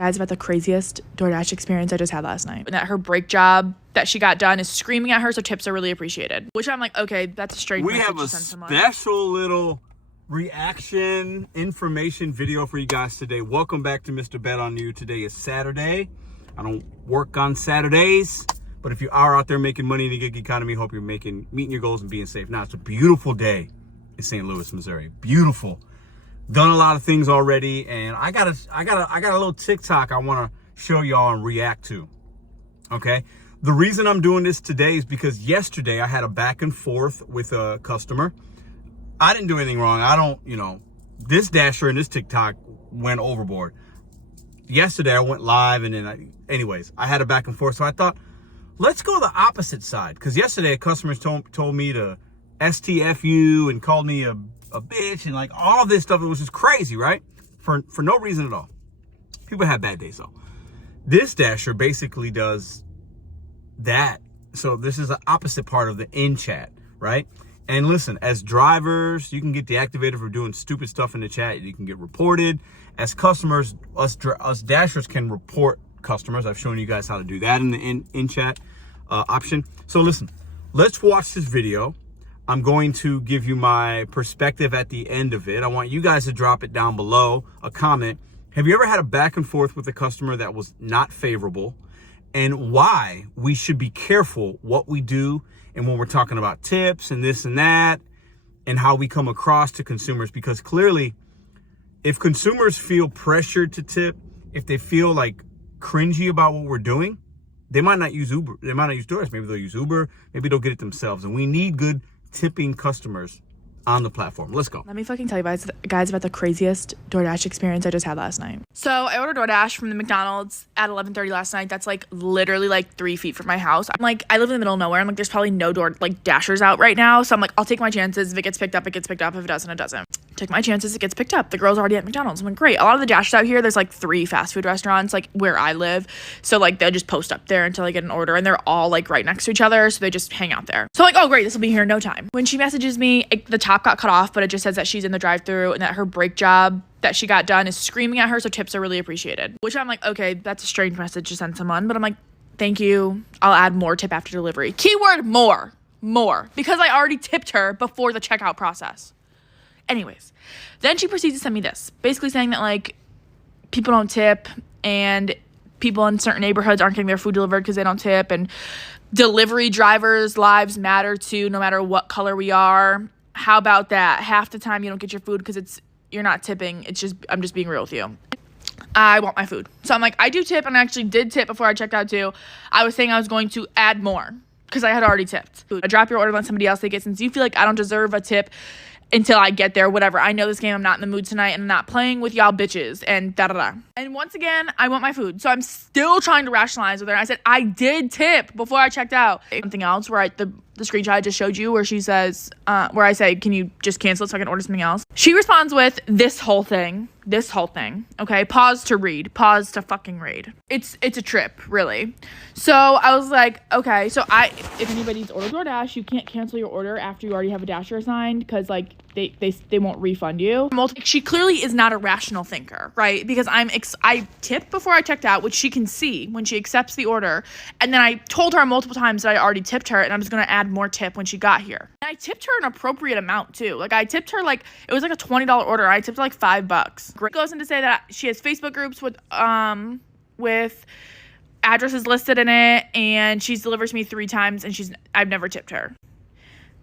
Guys, about the craziest DoorDash experience I just had last night. And that her brake job that she got done is screaming at her, so tips are really appreciated. Which I'm like, okay, that's a strange message to send someone. We have a special little reaction information video for you guys today. Welcome back to Mr.BetonYou. Today is Saturday. I don't work on Saturdays, but if you are out there making money in the gig economy, hope you're meeting your goals and being safe. Now, it's a beautiful day in St. Louis, Missouri. Beautiful. Done a lot of things already, and I got a little TikTok I want to show y'all and react to. Okay, the reason I'm doing this today is because yesterday I had a back and forth with a customer. I didn't do anything wrong. I don't, this Dasher and this TikTok went overboard. Yesterday I went live, and then I had a back and forth. So I thought, let's go the opposite side, because yesterday a customer told me to STFU and called me a bitch and like all this stuff. It was just crazy, right? For no reason at all. People have bad days though. This Dasher basically does that. So this is the opposite part of the in chat, right? And listen, as drivers, you can get deactivated for doing stupid stuff in the chat. You can get reported. As customers, us Dashers can report customers. I've shown you guys how to do that in the in chat option. So listen, let's watch this video. I'm going to give you my perspective at the end of it. I want you guys to drop it down below, a comment. Have you ever had a back and forth with a customer that was not favorable, and why we should be careful what we do and when we're talking about tips and this and that and how we come across to consumers? Because clearly, if consumers feel pressured to tip, if they feel like cringy about what we're doing, they might not use Uber. They might not use DoorDash. Maybe they'll use Uber. Maybe they'll get it themselves. And we need good tipping customers on the platform. Let's go. Let me fucking tell you guys about the craziest DoorDash experience I just had last night. So I ordered DoorDash from the McDonald's at 11:30 last night. That's like literally like 3 feet from my house. I'm like, I live in the middle of nowhere. I'm like, there's probably no Dashers out right now. So I'm like, I'll take my chances. If it gets picked up, it gets picked up. If it doesn't, it doesn't. Take my chances, it gets picked up. The girl's already at McDonald's. I'm like, great. A lot of the Dashers out here, there's like 3 fast food restaurants like where I live. So like they'll just post up there until I get an order, and they're all like right next to each other. So they just hang out there. So I'm like, oh great, this will be here in no time. When she messages me, the top got cut off, but it just says that she's in the drive-thru and that her brake job that she got done is screaming at her, so tips are really appreciated. Which I'm like, okay, that's a strange message to send someone, but I'm like, thank you. I'll add more tip after delivery. Keyword more, because I already tipped her before the checkout process. Anyways, then she proceeds to send me this, basically saying that like people don't tip and people in certain neighborhoods aren't getting their food delivered because they don't tip, and delivery drivers' lives matter too, no matter what color we are. How about that? Half the time you don't get your food because you're not tipping. I'm just being real with you. I want my food. So I'm like, I do tip, and I actually did tip before I checked out too. I was saying I was going to add more because I had already tipped. I drop your order, let somebody else take it. Since you feel like I don't deserve a tip until I get there, whatever. I know this game, I'm not in the mood tonight, and I'm not playing with y'all bitches, and da-da-da. And once again, I want my food. So I'm still trying to rationalize with her. I said, I did tip before I checked out. Something else where the screenshot I just showed you where she says, where I say, can you just cancel it so I can order something else? She responds with this whole thing, okay? Pause to fucking read. It's a trip, really. So I was like, okay, so if anybody's ordered DoorDash, you can't cancel your order after you already have a Dasher assigned, because like they won't refund you. She clearly is not a rational thinker, right? Because I tipped before I checked out, which she can see when she accepts the order, and then I told her multiple times that I already tipped her, and I was gonna add more tip when she got here. And I tipped her an appropriate amount too. Like I tipped her like it was like a $20 order. I tipped her like $5. Great. Goes in to say that she has Facebook groups with addresses listed in it, and she's delivered to me 3 times, and I've never tipped her.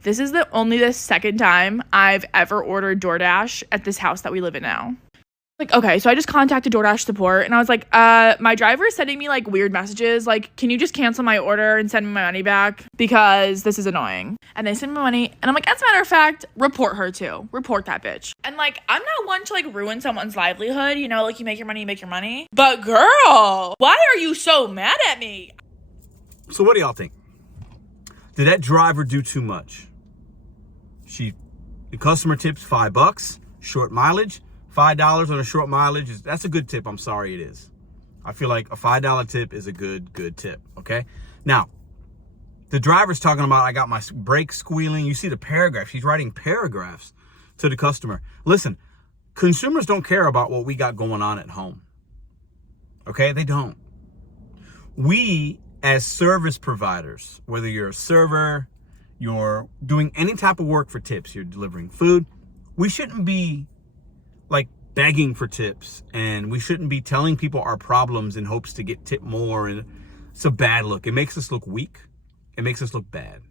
This is only the second time I've ever ordered DoorDash at this house that we live in now. Like, okay, so I just contacted DoorDash support, and I was like, my driver is sending me like weird messages, like, can you just cancel my order and send me my money back, because this is annoying. And they send me money, and I'm like, as a matter of fact, report her too. Report that bitch. And like, I'm not one to like ruin someone's livelihood, like you make your money. But girl, why are you so mad at me? So what do y'all think? Did that driver do too much? The customer tips $5, short mileage. $5 on a short mileage, that's a good tip. I'm sorry, it is. I feel like a $5 tip is a good tip, okay? Now, the driver's talking about, I got my brake squealing. You see the paragraph. She's writing paragraphs to the customer. Listen, consumers don't care about what we got going on at home. Okay, they don't. We, as service providers, whether you're a server, you're doing any type of work for tips, you're delivering food, we shouldn't be like begging for tips, and we shouldn't be telling people our problems in hopes to get tipped more. And it's a bad look. It makes us look weak. It makes us look bad.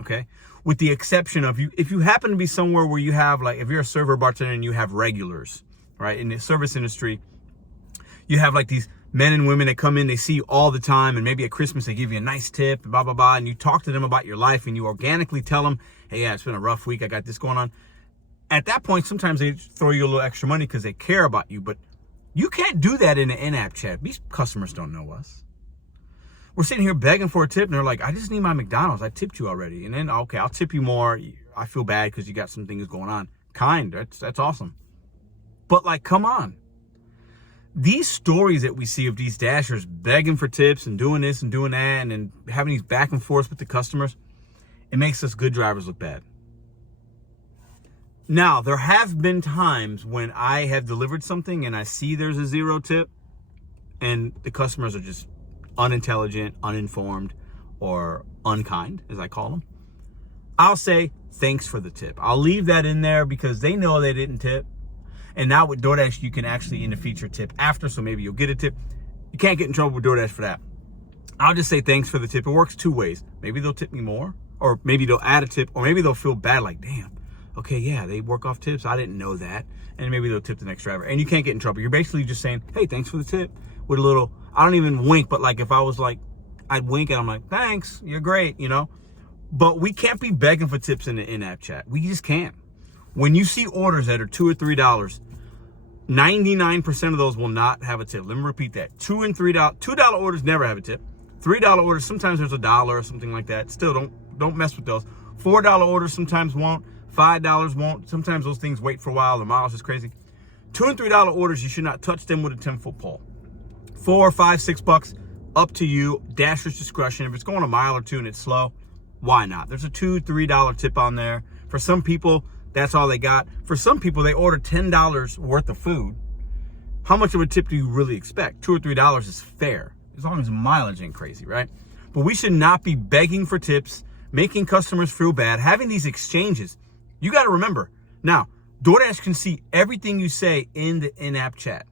Okay, with the exception of if you happen to be somewhere where you have, like, if you're a server bartender and you have regulars, right? In the service industry, you have like these men and women that come in, they see you all the time, and maybe at Christmas they give you a nice tip, blah, blah, blah, and you talk to them about your life, and you organically tell them, hey, yeah, it's been a rough week, I got this going on. At that point, sometimes they throw you a little extra money because they care about you, but you can't do that in an in-app chat. These customers don't know us. We're sitting here begging for a tip, and they're like, I just need my McDonald's. I tipped you already. And then, okay, I'll tip you more. I feel bad because you got some things going on. That's awesome. But, like, come on. These stories that we see of these Dashers begging for tips and doing this and doing that, and then having these back and forth with the customers, it makes us good drivers look bad. Now, there have been times when I have delivered something and I see there's a 0 tip, and the customers are just unintelligent, uninformed, or unkind, as I call them. I'll say, thanks for the tip. I'll leave that in there because they know they didn't tip. And now with DoorDash, you can actually in the feature tip after, so maybe you'll get a tip. You can't get in trouble with DoorDash for that. I'll just say thanks for the tip. It works 2 ways. Maybe they'll tip me more, or maybe they'll add a tip, or maybe they'll feel bad, like, damn, okay, yeah, they work off tips. I didn't know that. And maybe they'll tip the next driver. And you can't get in trouble. You're basically just saying, hey, thanks for the tip, with a little, I don't even wink, but like if I was like, I'd wink and I'm like, thanks, you're great, you know? But we can't be begging for tips in the in-app chat. We just can't. When you see orders that are $2 or $3, 99% of those will not have a tip. Let me repeat that. $2 and $3 orders never have a tip. $3 orders, sometimes there's $1 or something like that. Still, don't mess with those. $4 orders sometimes won't. $5 won't. Sometimes those things wait for a while. The mileage is crazy. $2 and $3 orders, you should not touch them with a 10-foot pole. $4, $5, $6, up to you. Dasher's discretion. If it's going a mile or 2 and it's slow, why not? There's a $2, $3 tip on there. For some people, that's all they got. For some people, they order $10 worth of food. How much of a tip do you really expect? $2 or $3 is fair, as long as mileage ain't crazy, right? But we should not be begging for tips, making customers feel bad, having these exchanges. You got to remember, now, DoorDash can see everything you say in the in-app chat.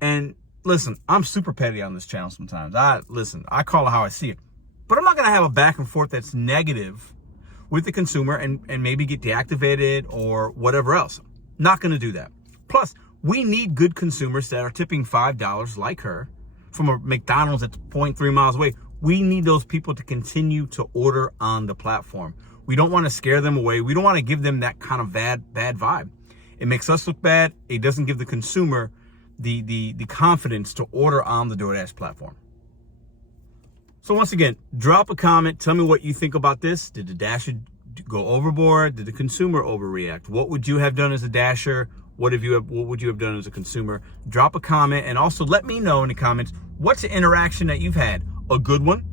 And listen, I'm super petty on this channel sometimes. I call it how I see it. But I'm not going to have a back and forth that's negative with the consumer and maybe get deactivated or whatever else. Not going to do that. Plus, we need good consumers that are tipping $5 like her from a McDonald's that's 0.3 miles away. We need those people to continue to order on the platform. We don't want to scare them away. We don't want to give them that kind of bad vibe. It makes us look bad. It doesn't give the consumer the confidence to order on the DoorDash platform. So once again, drop a comment. Tell me what you think about this. Did the Dasher go overboard? Did the consumer overreact? What would you have done as a Dasher? What would you have done as a consumer? Drop a comment, and also let me know in the comments, what's the interaction that you've had? A good one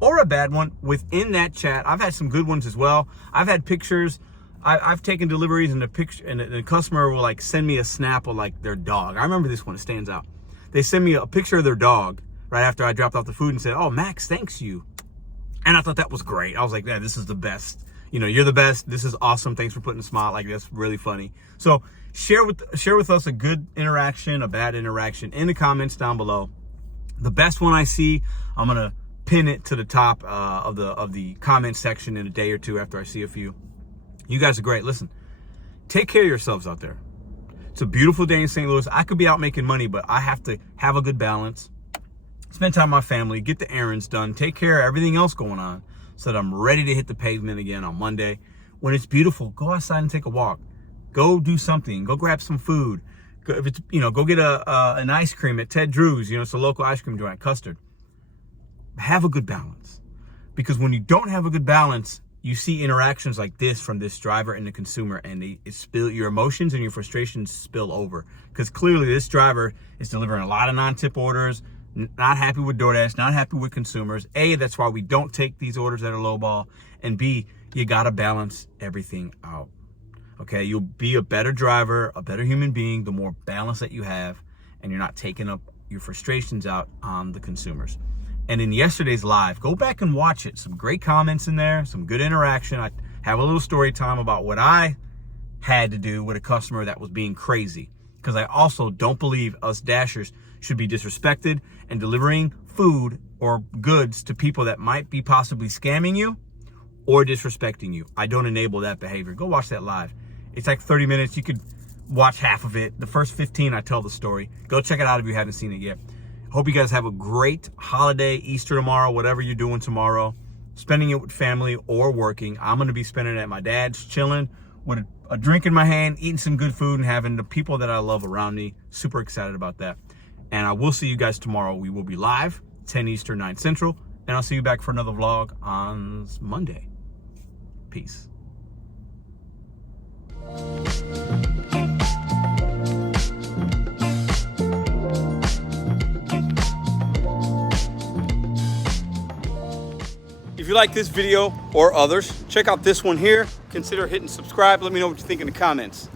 or a bad one within that chat? I've had some good ones as well. I've had pictures. I've taken deliveries, and the customer will like send me a snap of like their dog. I remember this one, it stands out. They send me a picture of their dog right after I dropped off the food and said, oh, Max, thanks you. And I thought that was great. I was like, yeah, this is the best. You know, you're the best. This is awesome. Thanks for putting a smile. Like, that's really funny. So share with us a good interaction, a bad interaction in the comments down below. The best one I see, I'm going to pin it to the top of the comment section in a day or two after I see a few. You guys are great. Listen, take care of yourselves out there. It's a beautiful day in St. Louis. I could be out making money, but I have to have a good balance. Spend time with my family, get the errands done, take care of everything else going on so that I'm ready to hit the pavement again on Monday. When it's beautiful, go outside and take a walk. Go do something. Go grab some food. If it's, go get an ice cream at Ted Drew's. It's a local ice cream joint, custard. Have a good balance. Because when you don't have a good balance, you see interactions like this from this driver and the consumer, and your emotions and your frustrations spill over. Because clearly this driver is delivering a lot of non-tip orders, not happy with DoorDash, not happy with consumers. A, that's why we don't take these orders that are lowball. And B, you got to balance everything out. Okay, you'll be a better driver, a better human being, the more balance that you have, and you're not taking up your frustrations out on the consumers. And in yesterday's live, go back and watch it. Some great comments in there, some good interaction. I have a little story time about what I had to do with a customer that was being crazy. Because I also don't believe us Dashers should be disrespected and delivering food or goods to people that might be possibly scamming you or disrespecting you. I don't enable that behavior. Go watch that live. It's like 30 minutes. You could watch half of it. The first 15, I tell the story. Go check it out if you haven't seen it yet. Hope you guys have a great holiday, Easter tomorrow, whatever you're doing tomorrow. Spending it with family or working. I'm going to be spending it at my dad's, chilling with a drink in my hand, eating some good food, and having the people that I love around me. Super excited about that. And I will see you guys tomorrow. We will be live, 10 Eastern, 9 Central. And I'll see you back for another vlog on Monday. Peace. If you like this video or others, check out this one here. Consider hitting subscribe. Let me know what you think in the comments.